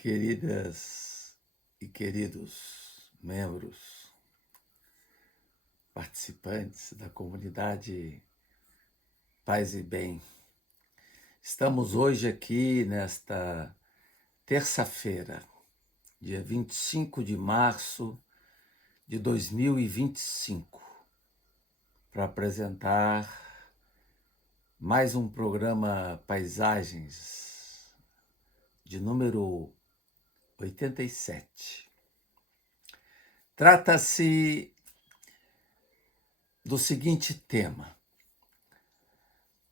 Queridas e queridos membros, participantes da comunidade Paz e Bem, estamos hoje aqui nesta terça-feira, dia 25 de março de 2025, para apresentar mais um programa Paisagens de número 87. Trata-se do seguinte tema: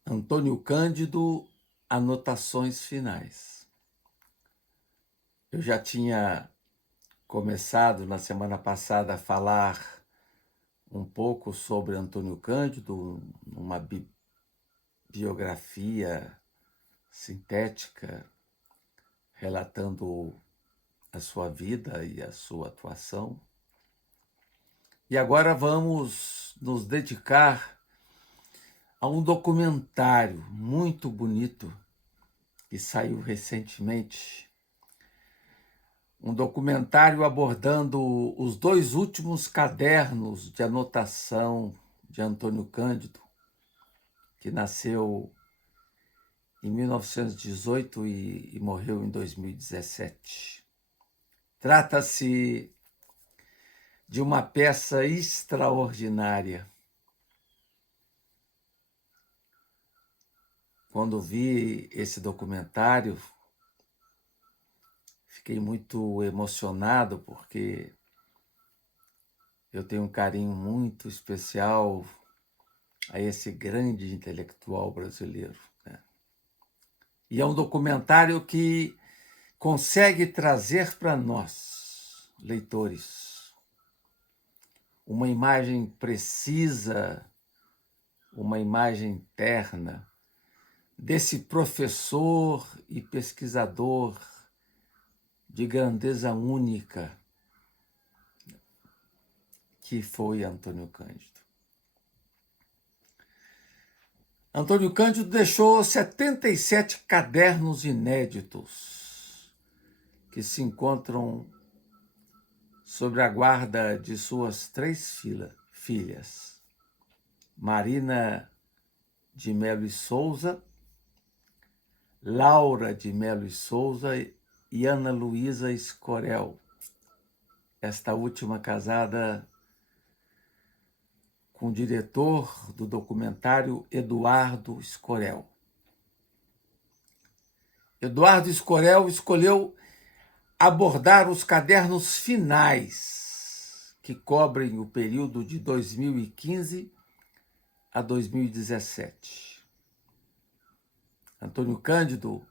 Antônio Cândido, anotações finais. Eu já tinha começado na semana passada a falar um pouco sobre Antônio Cândido, uma biografia sintética relatando a sua vida e a sua atuação. E agora vamos nos dedicar a um documentário muito bonito que saiu recentemente. Um documentário abordando os dois últimos cadernos de anotação de Antônio Cândido, que nasceu em 1918 e morreu em 2017. Trata-se de uma peça extraordinária. Quando vi esse documentário, fiquei muito emocionado, porque eu tenho um carinho muito especial a esse grande intelectual brasileiro, né? E é um documentário que consegue trazer para nós, leitores, uma imagem precisa, uma imagem terna desse professor e pesquisador de grandeza única que foi Antônio Cândido. Antônio Cândido deixou 77 cadernos inéditos que se encontram sob a guarda de suas três filhas, Marina de Melo e Souza, Laura de Melo e Souza e Ana Luísa Escorel, esta última casada com o diretor do documentário Eduardo Escorel. Eduardo Escorel escolheu abordar os cadernos finais que cobrem o período de 2015 a 2017. Antônio Cândido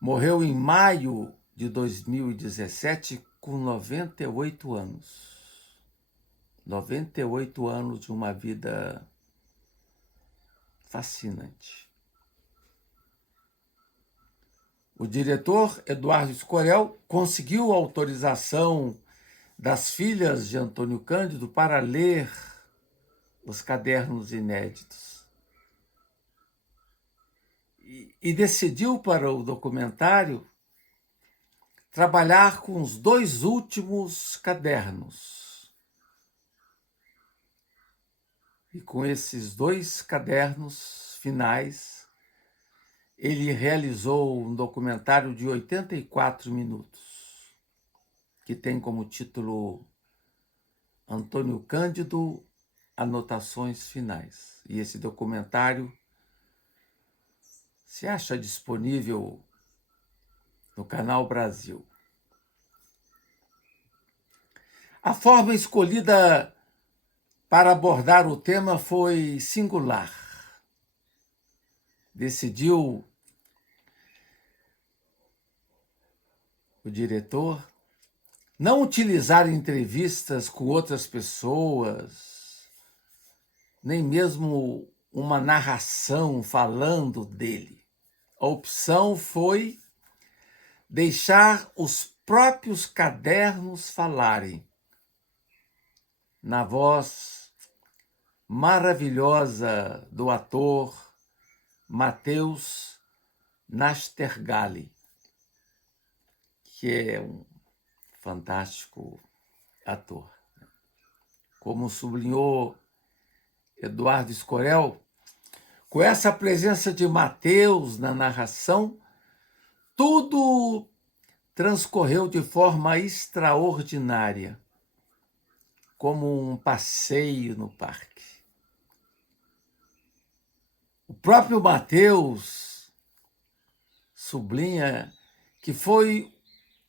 morreu em maio de 2017 com 98 anos. 98 anos de uma vida fascinante. O diretor Eduardo Escorel conseguiu a autorização das filhas de Antônio Cândido para ler os cadernos inéditos. E decidiu, para o documentário, trabalhar com os dois últimos cadernos. E com esses dois cadernos finais, ele realizou um documentário de 84 minutos, que tem como título Antônio Cândido, Anotações Finais. E esse documentário se acha disponível no Canal Brasil. A forma escolhida para abordar o tema foi singular. Decidiu o diretor não utilizar entrevistas com outras pessoas, nem mesmo uma narração falando dele. A opção foi deixar os próprios cadernos falarem, na voz maravilhosa do ator Matheus Nastergalli, que é um fantástico ator. Como sublinhou Eduardo Escorel, com essa presença de Mateus na narração, tudo transcorreu de forma extraordinária, como um passeio no parque. O próprio Mateus sublinha que foi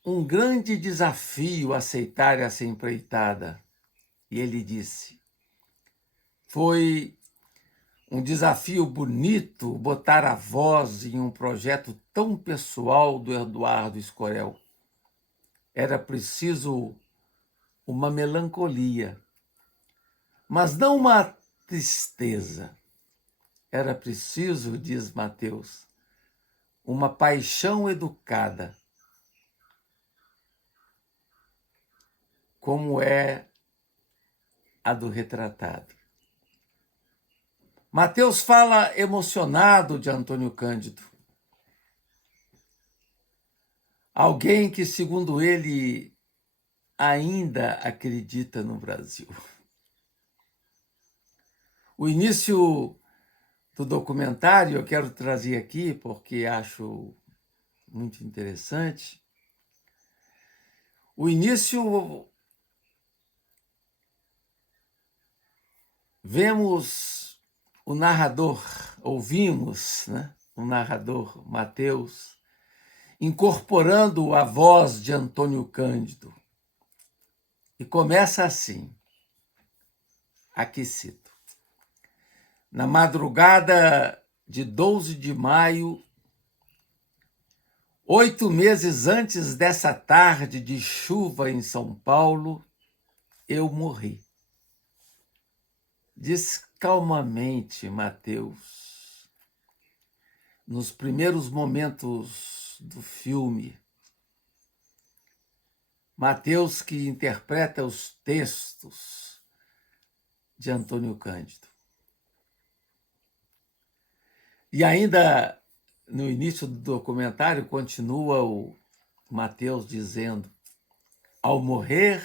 um grande desafio aceitar essa empreitada. E ele disse: foi um desafio bonito botar a voz em um projeto tão pessoal do Eduardo Escorel. Era preciso uma melancolia, mas não uma tristeza. Era preciso, diz Mateus, uma paixão educada, como é a do retratado. Mateus fala emocionado de Antônio Cândido, alguém que, segundo ele, ainda acredita no Brasil. O início do documentário eu quero trazer aqui porque acho muito interessante. O início, vemos o narrador, ouvimos, né, o narrador Mateus incorporando a voz de Antônio Cândido. E começa assim, aqui cito: na madrugada de 12 de maio, 8 meses antes dessa tarde de chuva em São Paulo, eu morri. Diz calmamente Mateus, nos primeiros momentos do filme. Mateus, que interpreta os textos de Antônio Cândido. E ainda no início do documentário continua o Mateus dizendo: ao morrer,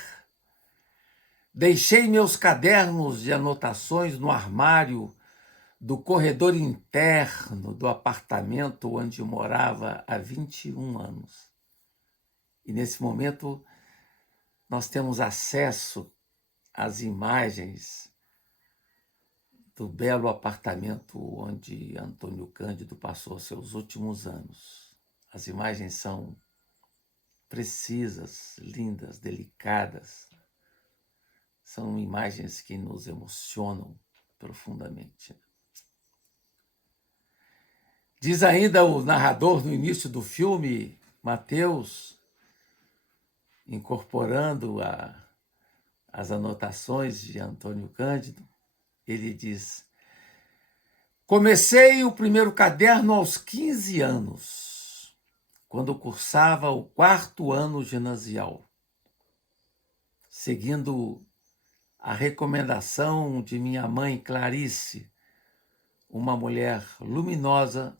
deixei meus cadernos de anotações no armário do corredor interno do apartamento onde morava há 21 anos. E nesse momento nós temos acesso às imagens do belo apartamento onde Antônio Cândido passou seus últimos anos. As imagens são precisas, lindas, delicadas. São imagens que nos emocionam profundamente. Diz ainda o narrador no início do filme, Mateus, incorporando as anotações de Antônio Cândido, ele diz: comecei o primeiro caderno aos 15 anos, quando cursava o 4º ano ginasial, seguindo a recomendação de minha mãe Clarice, uma mulher luminosa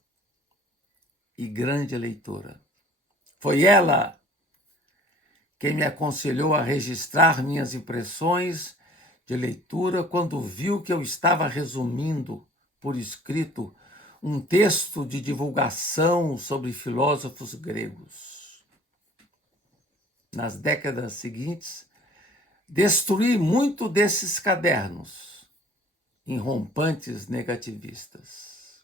e grande leitora. Foi ela quem me aconselhou a registrar minhas impressões de leitura quando viu que eu estava resumindo por escrito um texto de divulgação sobre filósofos gregos. Nas décadas seguintes, destruí muito desses cadernos em rompantes negativistas.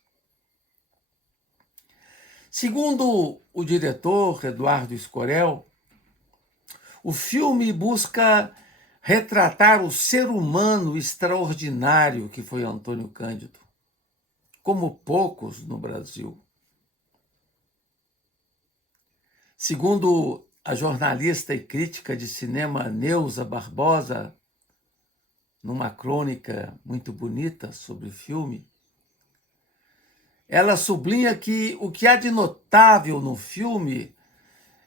Segundo o diretor Eduardo Escorel, o filme busca retratar o ser humano extraordinário que foi Antônio Cândido, como poucos no Brasil. Segundo a jornalista e crítica de cinema Neuza Barbosa, numa crônica muito bonita sobre o filme, ela sublinha que o que há de notável no filme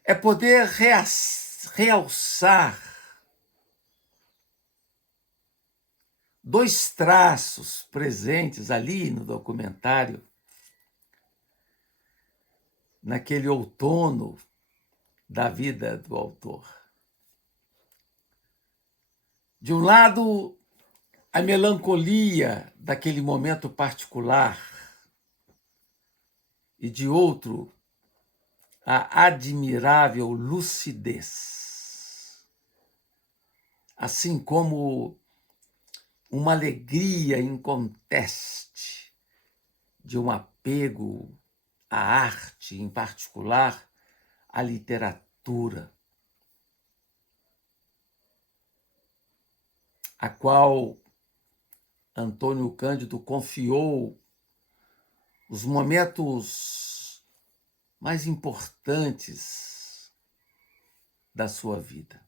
é poder realçar 2 traços presentes ali no documentário, naquele outono da vida do autor. De um lado, a melancolia daquele momento particular, e de outro, a admirável lucidez, assim como uma alegria inconteste de um apego à arte, em particular à literatura, a qual Antônio Cândido confiou os momentos mais importantes da sua vida.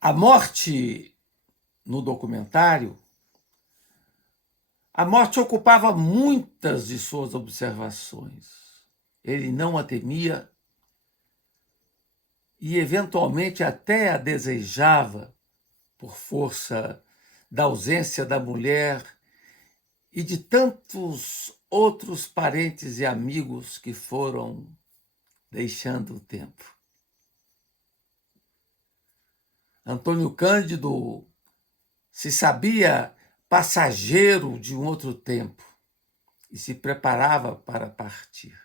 A morte, no documentário, a morte ocupava muitas de suas observações. Ele não a temia e, eventualmente, até a desejava por força da ausência da mulher e de tantos outros parentes e amigos que foram deixando o tempo. Antônio Cândido se sabia passageiro de um outro tempo e se preparava para partir.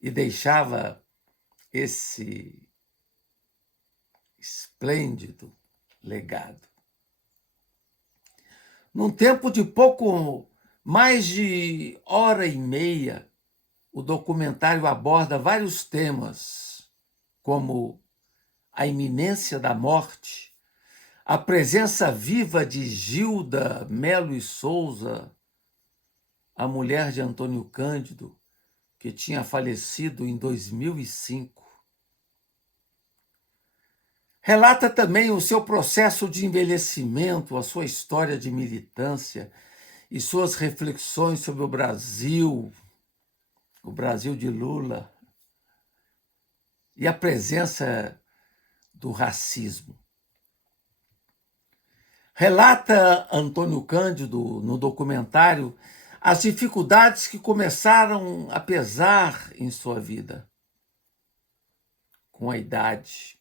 E deixava esse esplêndido legado. Num tempo de pouco mais de hora e meia, o documentário aborda vários temas, como a iminência da morte, a presença viva de Gilda Melo e Souza, a mulher de Antônio Cândido, que tinha falecido em 2005. Relata também o seu processo de envelhecimento, a sua história de militância e suas reflexões sobre o Brasil de Lula, e a presença do racismo. Relata Antônio Cândido, no documentário, as dificuldades que começaram a pesar em sua vida com a idade.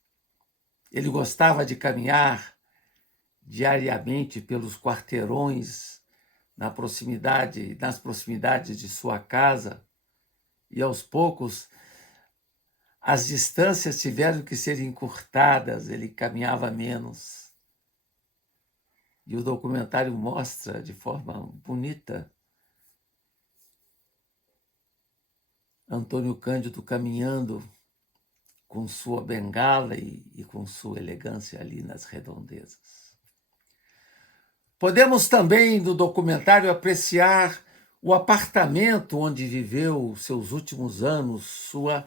Ele gostava de caminhar diariamente pelos quarteirões nas proximidades de sua casa, e aos poucos as distâncias tiveram que ser encurtadas, ele caminhava menos. E o documentário mostra de forma bonita Antônio Cândido caminhando com sua bengala e com sua elegância ali nas redondezas. Podemos também, no documentário, apreciar o apartamento onde viveu seus últimos anos, sua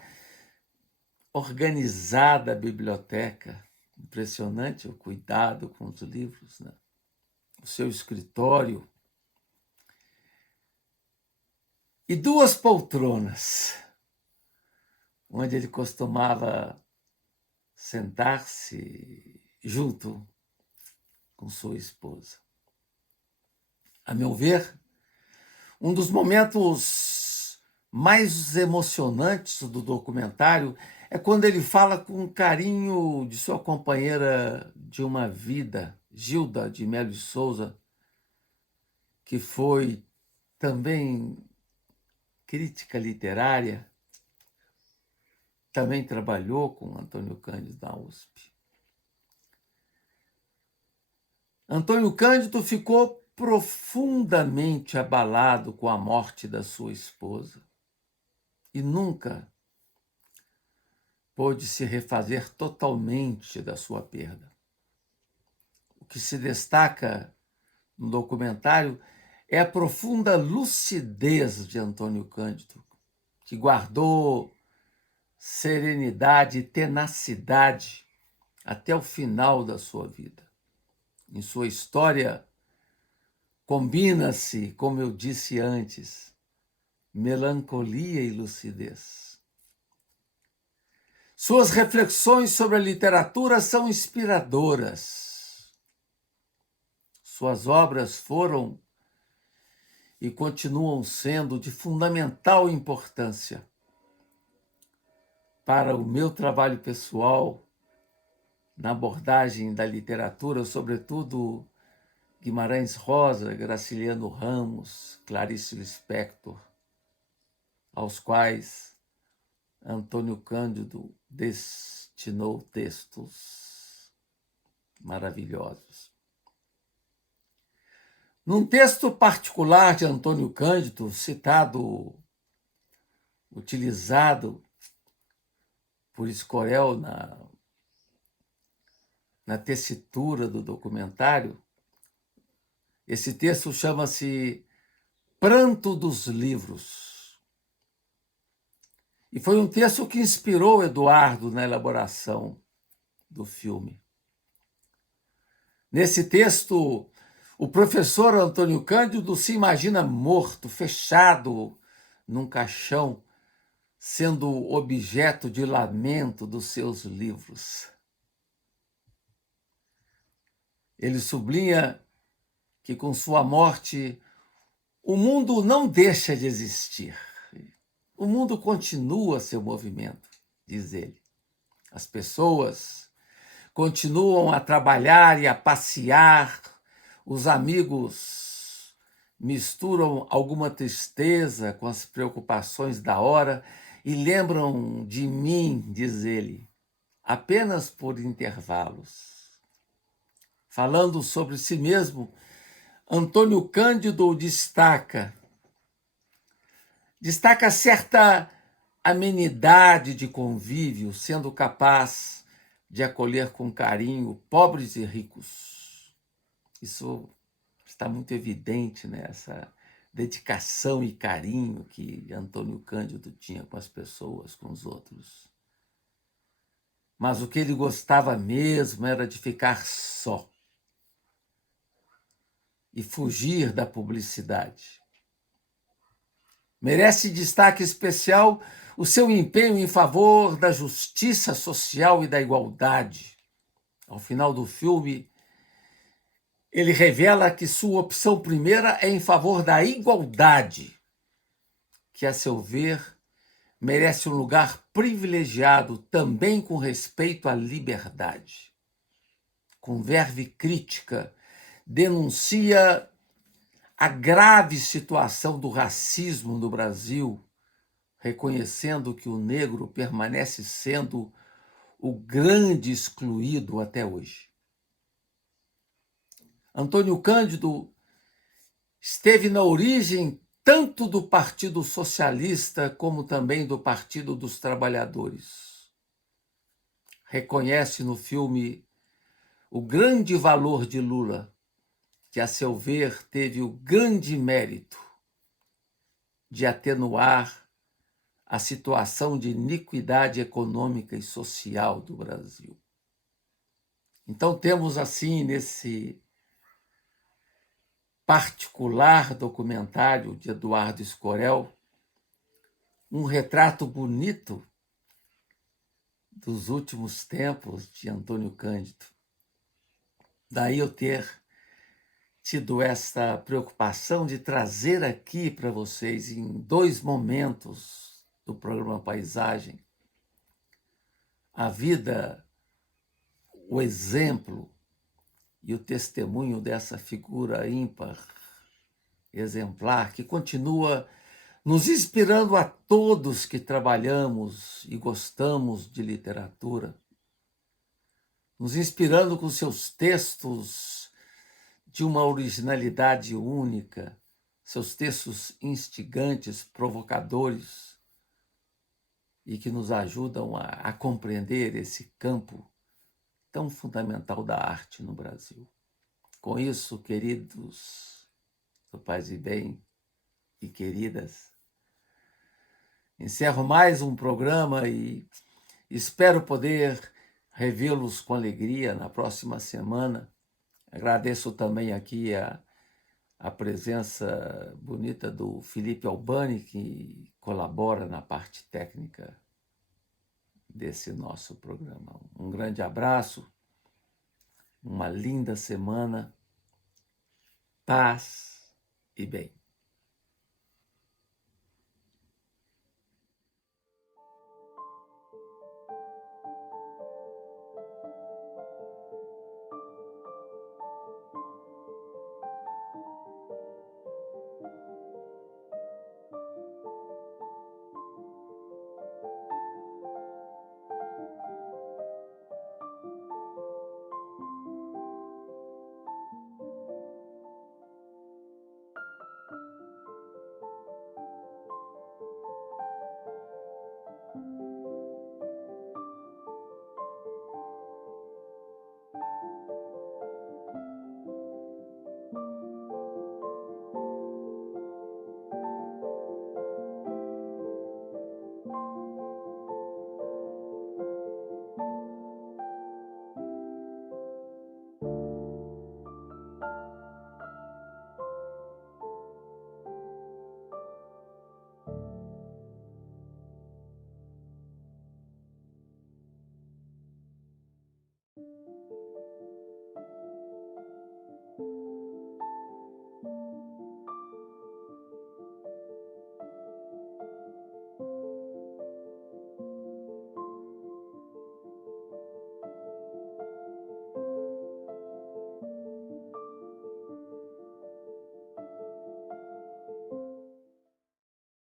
organizada biblioteca. Impressionante o cuidado com os livros, né? O seu escritório. E duas poltronas, onde ele costumava sentar-se junto com sua esposa. A meu ver, um dos momentos mais emocionantes do documentário é quando ele fala com carinho de sua companheira de uma vida, Gilda de Melo e Souza, que foi também crítica literária, também trabalhou com Antônio Cândido na USP. Antônio Cândido ficou profundamente abalado com a morte da sua esposa e nunca pôde se refazer totalmente da sua perda. O que se destaca no documentário é a profunda lucidez de Antônio Cândido, que guardou serenidade e tenacidade até o final da sua vida. Em sua história, combina-se, como eu disse antes, melancolia e lucidez. Suas reflexões sobre a literatura são inspiradoras. Suas obras foram e continuam sendo de fundamental importância para o meu trabalho pessoal na abordagem da literatura, sobretudo Guimarães Rosa, Graciliano Ramos, Clarice Lispector, aos quais Antônio Cândido destinou textos maravilhosos. Num texto particular de Antônio Cândido, utilizado por Escorel na tessitura do documentário, esse texto chama-se Pranto dos Livros. E foi um texto que inspirou Eduardo na elaboração do filme. Nesse texto, o professor Antônio Cândido se imagina morto, fechado num caixão, sendo objeto de lamento dos seus livros. Ele sublinha que com sua morte o mundo não deixa de existir. O mundo continua seu movimento, diz ele. As pessoas continuam a trabalhar e a passear, os amigos misturam alguma tristeza com as preocupações da hora e lembram de mim, diz ele, apenas por intervalos. Falando sobre si mesmo, Antônio Cândido destaca certa amenidade de convívio, sendo capaz de acolher com carinho pobres e ricos. Isso está muito evidente nessa dedicação e carinho que Antônio Cândido tinha com as pessoas, com os outros. Mas o que ele gostava mesmo era de ficar só e fugir da publicidade. Merece destaque especial o seu empenho em favor da justiça social e da igualdade. Ao final do filme, ele revela que sua opção primeira é em favor da igualdade, que, a seu ver, merece um lugar privilegiado também com respeito à liberdade. Com verve crítica, denuncia a grave situação do racismo no Brasil, reconhecendo que o negro permanece sendo o grande excluído até hoje. Antônio Cândido esteve na origem tanto do Partido Socialista como também do Partido dos Trabalhadores. Reconhece no filme o grande valor de Lula, que, a seu ver, teve o grande mérito de atenuar a situação de iniquidade econômica e social do Brasil. Então, temos assim, nesse particular documentário de Eduardo Escorel, um retrato bonito dos últimos tempos de Antônio Cândido. Daí eu ter tido essa preocupação de trazer aqui para vocês, em 2 momentos do programa Paisagem, a vida, o exemplo e o testemunho dessa figura ímpar, exemplar, que continua nos inspirando a todos que trabalhamos e gostamos de literatura, nos inspirando com seus textos de uma originalidade única, seus textos instigantes, provocadores, e que nos ajudam a compreender esse campo tão fundamental da arte no Brasil. Com isso, queridos do Paz e Bem e queridas, encerro mais um programa e espero poder revê-los com alegria na próxima semana. Agradeço também aqui a presença bonita do Felipe Albani, que colabora na parte técnica desse nosso programa. Um grande abraço, uma linda semana, paz e bem.